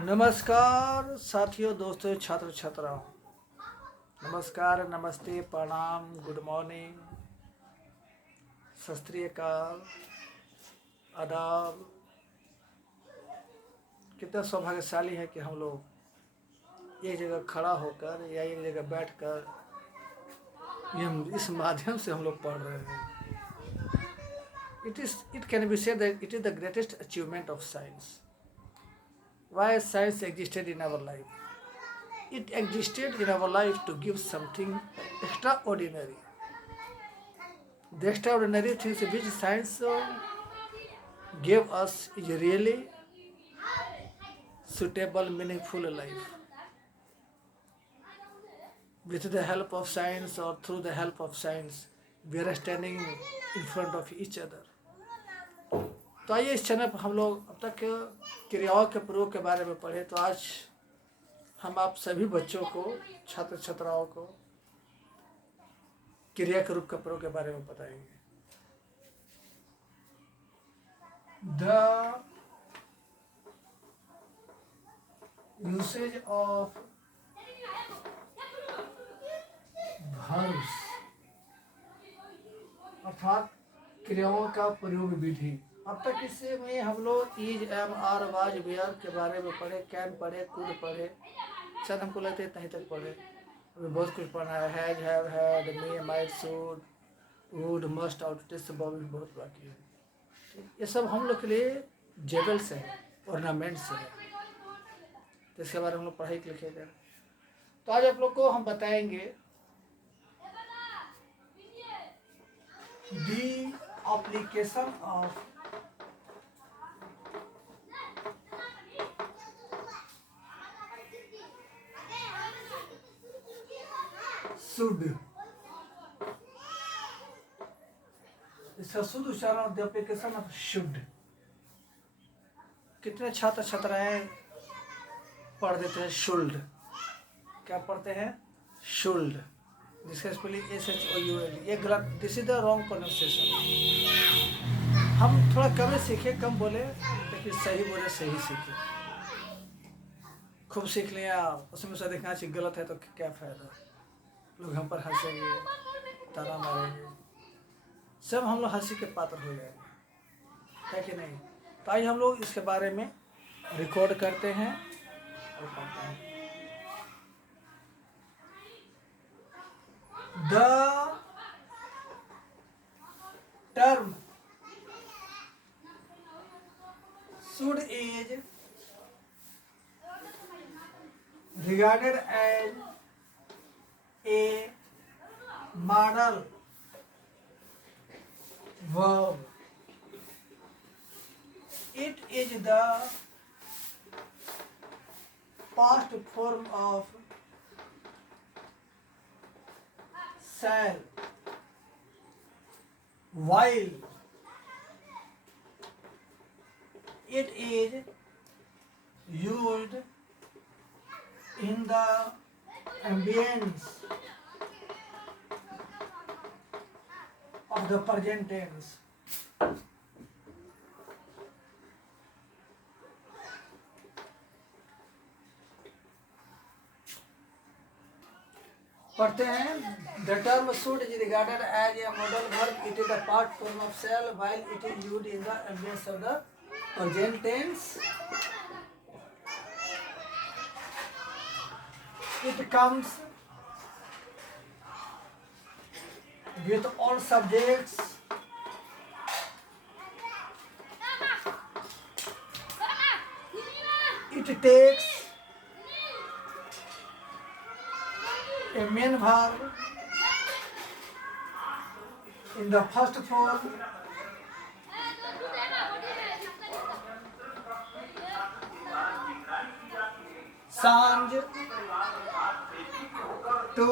नमस्कार साथियों, दोस्तों, छात्र छात्राओं। नमस्कार, नमस्ते, प्रणाम, गुड मॉर्निंग, सत श्री अकाल, आदाब। कितना सौभाग्यशाली है कि हम लोग एक जगह खड़ा होकर या एक जगह बैठकर इस माध्यम से हम लोग पढ़ रहे हैं। It can be said that it is the greatest achievement of science. Why science existed in our life? It existed in our life to give something extraordinary. The extraordinary things which science gave us is really suitable, meaningful life. With the help of science or through the help of science, we are standing in front of each other. तो आइए इस channel पर हम लोग अब तक क्रियाओं के प्रयोग के बारे में पढ़े। तो आज हम आप सभी बच्चों को, छात्र छात्राओं को क्रिया के रूप के प्रयोग के बारे में बताएंगे। The usage of verbs अर्थात क्रियाओं का प्रयोग विधि। अब तक इससे में हम लोग is, am, are, was, were के बारे में पढ़े, कैन पढ़े, कुड पढ़े, शायद हमको लगता है तहीं तक पढ़े। अभी बहुत कुछ पढ़ना है। Has, have, had, may, might, should, would, must, ought, test बहुत बाकी है। ये सब हम लोग के लिए जेबल्स है, ऑर्नामेंट्स है, तो इसके बारे में हम लोग पढ़ाई लिखेगा। तो आज आप लोग को हम बताएंगे दी application of should। इसका शुद्ध उच्चारण द एप्लीकेशन ऑफ शुड। कितने छात्र छात्राएं पढ़ देते हैं शुल्ड? क्या पढ़ते हैं? शुल्ड, जिसका स्पेलिंग SHOULD। ये गलत, this is the wrong pronunciation. हम थोड़ा कम सीखे, कम बोले, लेकिन सही बोले, सही सीखे। खूब सीख लिया, उसमें से देखना चाहिए गलत है तो क्या फायदा। लोग हम पर हंसेंगे, ताना मारेंगे, सब हम लोग हंसी के पात्र हो जाएंगे, है कि नहीं? तो आइए हम लोग इसके बारे में रिकॉर्ड करते हैं और पढ़ते हैं। The term should is regarded as a modal verb. It is the past form of shall, while it is used in the ambience of the present tense. पढ़ते हैं। The term should is regarded as a modal verb. It is the part form of shall while it is used in the ambience of the present tense. It comes with all subjects it takes a main verb in the first form Sanj to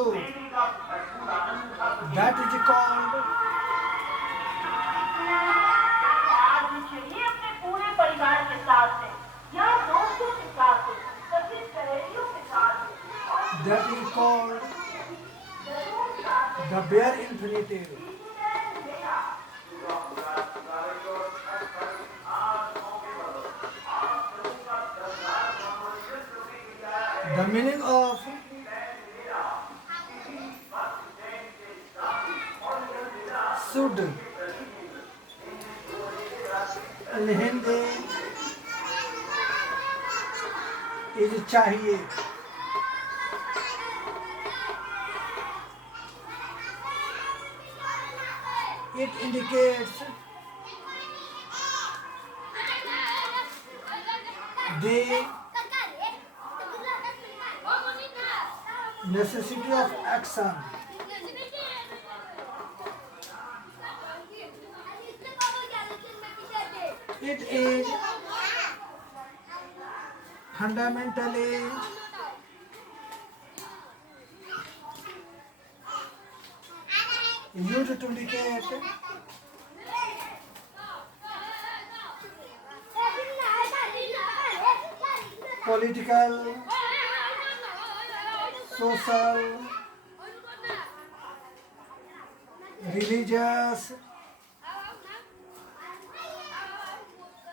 that is called आज चलिए अपने पूरे परिवार के साथ में या दोस्तों के साथ में सभी सहेलियों के साथ में that is called the bare infinitive. The meaning of should in Hindi is चाहिए. It indicates the necessity of action. It is fundamentally used to indicate political, social, religious,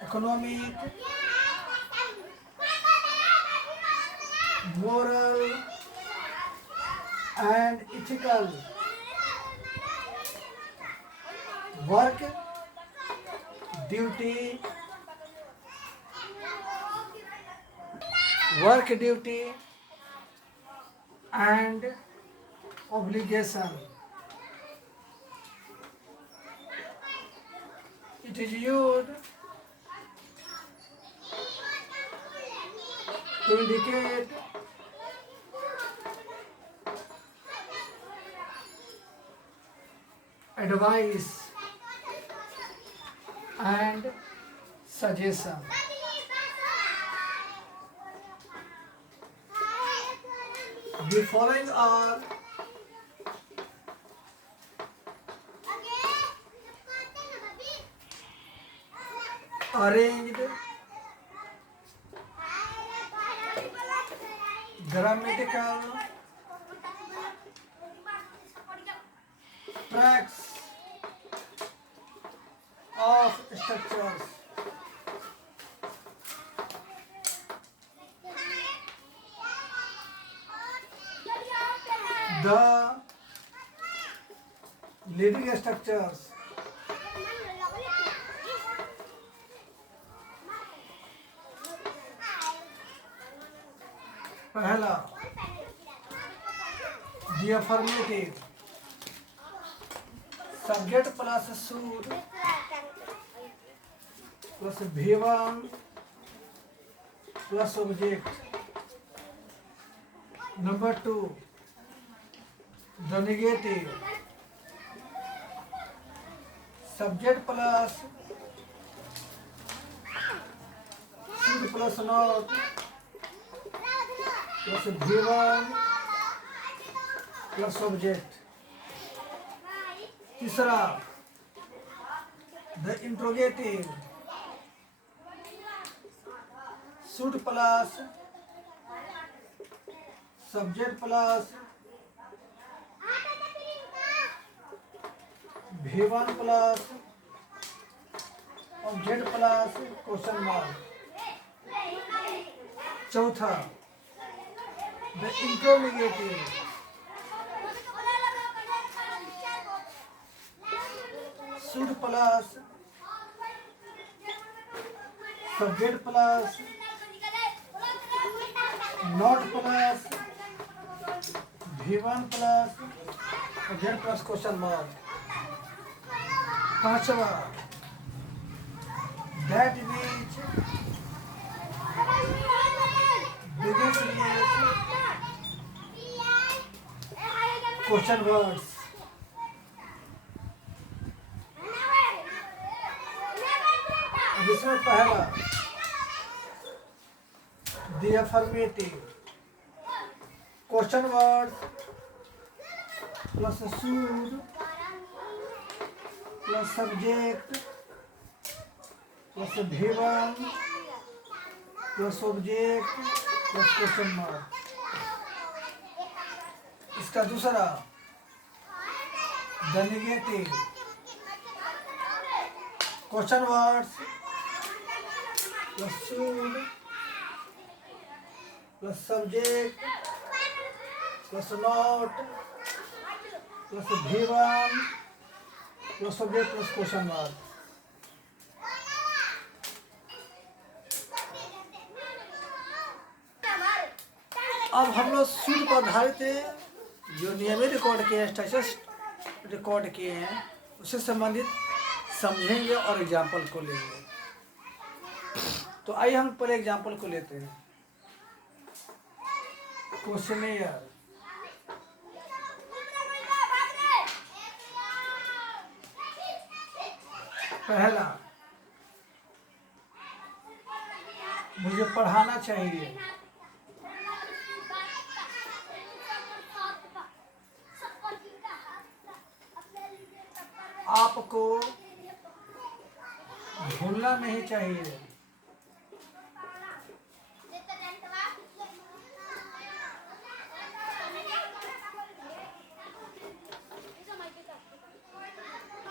economic, moral, and ethical work, duty, and obligation. It is used to indicate advice and suggestion. The following are arranged grammatical tracks of structures. The leading structures पहला the affirmative subject plus should plus V1 plus object. Number 2 the negative subject plus should plus not plus V1 plus object. तीसरा the interrogative should plus subject plus V1 plus object plus question mark. चौथा the interrogative should plus subject plus not plus V1 plus object plus question mark. पांचवा that which begins with question words. जिसमें पहला the affirmative question words plus should plus subject plus V1 plus object plus question mark. इसका दूसरा the negative question words plus should plus subject plus note plus V1 plus subject plus question mark. अब हम लोग सूत्र पर आधारित जो नियमित रिकॉर्ड किए हैं, स्ट्रक्चर रिकॉर्ड किए हैं, उससे संबंधित समझेंगे और एग्जाम्पल को लेंगे। तो आइए हम पहले एग्जाम्पल को लेते हैं। क्वेश्चनियर, पहला, मुझे पढ़ाना चाहिए। आपको भूलना नहीं चाहिए।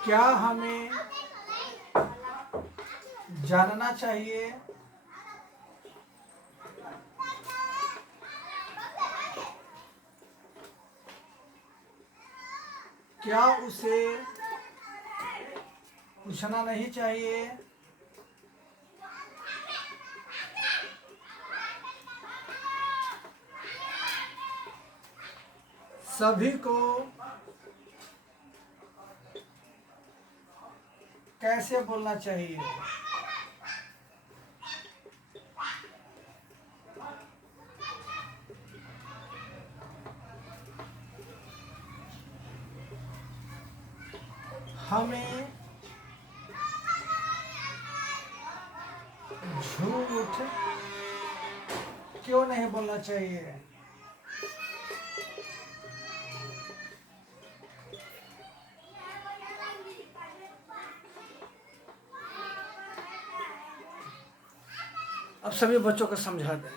क्या हमें जानना चाहिए? क्या उसे पूछना नहीं चाहिए? सभी को कैसे बोलना चाहिए? हमें झूठ क्यों नहीं बोलना चाहिए? अब सभी बच्चों को समझा दें।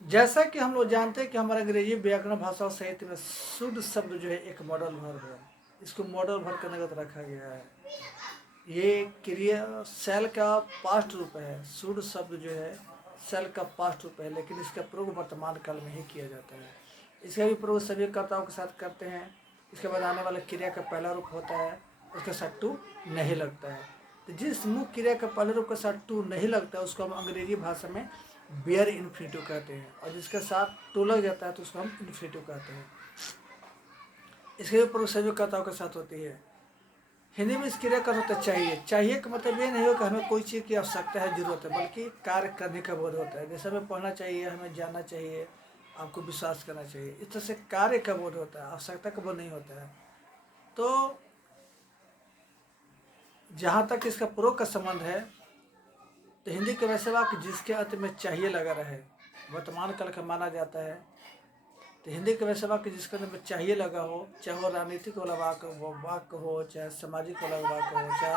जैसा कि हम लोग जानते हैं कि हमारे अंग्रेजी व्याकरण भाषा और साहित्य में शुद्ध शब्द जो है एक मॉडल वर्ब है। इसको मॉडल वर्ब के अंतर्गत रखा गया है। ये क्रिया सेल का पास्ट रूप है। शुद्ध शब्द जो है सेल का पास्ट रूप है, लेकिन इसका प्रयोग वर्तमान काल में ही किया जाता है। इसका भी प्रयोग सभी कर्ताओं के साथ करते हैं। इसके बाद आने वाला क्रिया का पहला रूप होता है, उसके साथ टू नहीं लगता है। तो जिस मुख्य क्रिया का पहले रूप के साथ टू नहीं लगता है उसको हम अंग्रेजी भाषा में बेयर इन्फिनिटिव कहते हैं, और जिसके साथ टू लग जाता है तो उसको हम इन्फिनिटिव कहते हैं। इसके भी प्रयोग सभी कर्ताओं के साथ होती है। हिंदी में इस क्रिया का होता चाहिए। चाहिए का मतलब ये नहीं हो कि हमें कोई चीज़ की आवश्यकता है, जरूरत है, बल्कि कार्य करने का बोध होता है। जैसे हमें पढ़ना चाहिए, हमें जानना चाहिए, आपको विश्वास करना चाहिए। इस तरह से कार्य का बोध होता है, आवश्यकता का बोध नहीं होता है। तो जहाँ तक इसका प्रयोग का संबंध है, तो हिंदी के वैसे वाक्य जिसके अंत में चाहिए लगा रहे वर्तमान काल का माना जाता है। तो हिंदी के वैसे वाक्य जिसके अंत में चाहिए लगा हो, चाहे वो राजनीतिक वाला वाक्य हो, चाहे सामाजिक वाला वाक्य हो, चाहे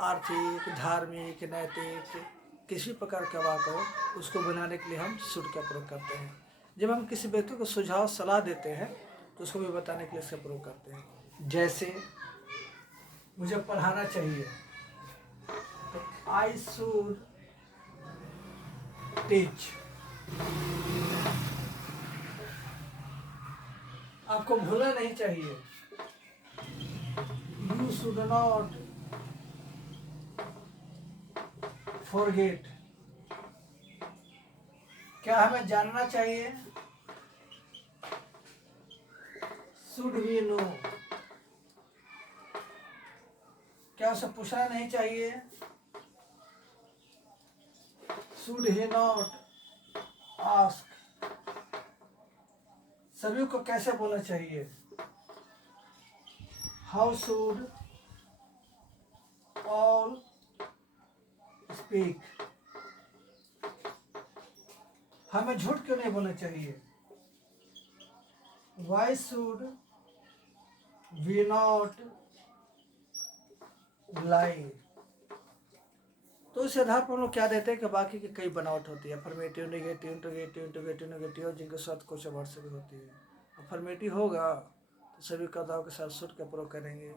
आर्थिक, धार्मिक, नैतिक, किसी प्रकार का वाक्य हो, उसको बनाने के लिए हम शुद्ध का प्रयोग करते हैं। जब हम किसी व्यक्ति को सुझाव सलाह देते हैं तो उसको भी बताने के लिए इसका प्रयोग करते हैं। जैसे मुझे पढ़ाना चाहिए, आई शुड टीच। आपको भूलना नहीं चाहिए, यू शुड नॉट फॉरगेट। क्या हमें जानना चाहिए, शुड वी नो। क्या उसे पूछना नहीं चाहिए, शुड ही नॉट आस्क। सभी को कैसे बोलना चाहिए, हाउ शुड ऑल स्पीक। हमें झूठ क्यों नहीं बोलना चाहिए, why should we not lie. तो इस आधार पर हम लोग क्या देते हैं कि बाकी की कई बनावट होती है। Affirmative, negative, interrogative, interrogative, negative, जिनके साथ कुछ वर्ड से भी होती है। अफर्मेटिव होगा तो सभी कर्ताओं के साथ शुड का प्रयोग करेंगे।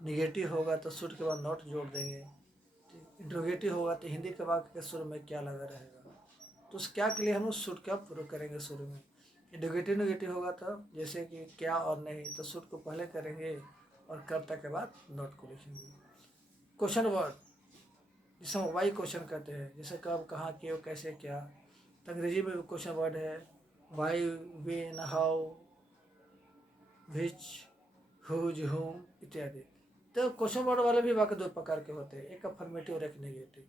निगेटिव होगा तो शुड के बाद नॉट जोड़ देंगे। इंटरोगेटिव होगा तो हिंदी के वाक्य के शुरू में क्या लगा रहेगा। तो उस क्या के लिए हम उस शुड का प्रयोग करेंगे शुरू में। इंडिकेटिव नेगेटिव होगा तो जैसे कि क्या और नहीं, तो शुड को पहले करेंगे और कर्ता के बाद नॉट को लिखेंगे। क्वेश्चन वर्ड जिसे हम वाई क्वेश्चन कहते हैं, जैसे कब, कहाँ, क्यों, कैसे, क्या, तो अंग्रेजी में भी क्वेश्चन वर्ड है why, when, how, which, whose, whom इत्यादि। तो क्वेश्चन वर्ड वाले भी वाक्य दो प्रकार के होते हैं, एक अफर्मेटिव और एक नेगेटिव।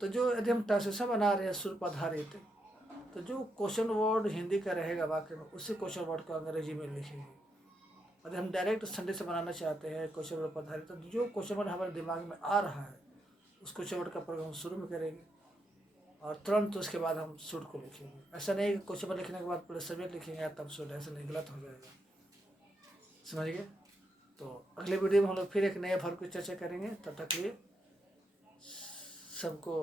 तो जो यदि हम ट्रांसलेशन बना रहे हैं शुल्क आधारित, तो जो क्वेश्चन वर्ड हिंदी का रहेगा वाक्य में, उसी क्वेश्चन वर्ड को अंग्रेजी में लिखेंगे। अगर हम डायरेक्ट सेंटेंस से बनाना चाहते हैं क्वेश्चन वर्ड पर आधारित, तो जो क्वेश्चन वर्ड हमारे दिमाग में आ रहा है उस क्वेश्चन वर्ड का प्रयोग हम शुरू में करेंगे और तुरंत उसके बाद हम शुड को लिखेंगे। ऐसा नहीं कि क्वेश्चन वर्ड लिखने के बाद पूरे सब्जेक्ट लिखेंगे तब शुड, ऐसा नहीं, गलत हो जाएगा। समझ गए? तो अगले वीडियो में हम लोग फिर एक नए वर्ब की चर्चा करेंगे। तब तक लिए सबको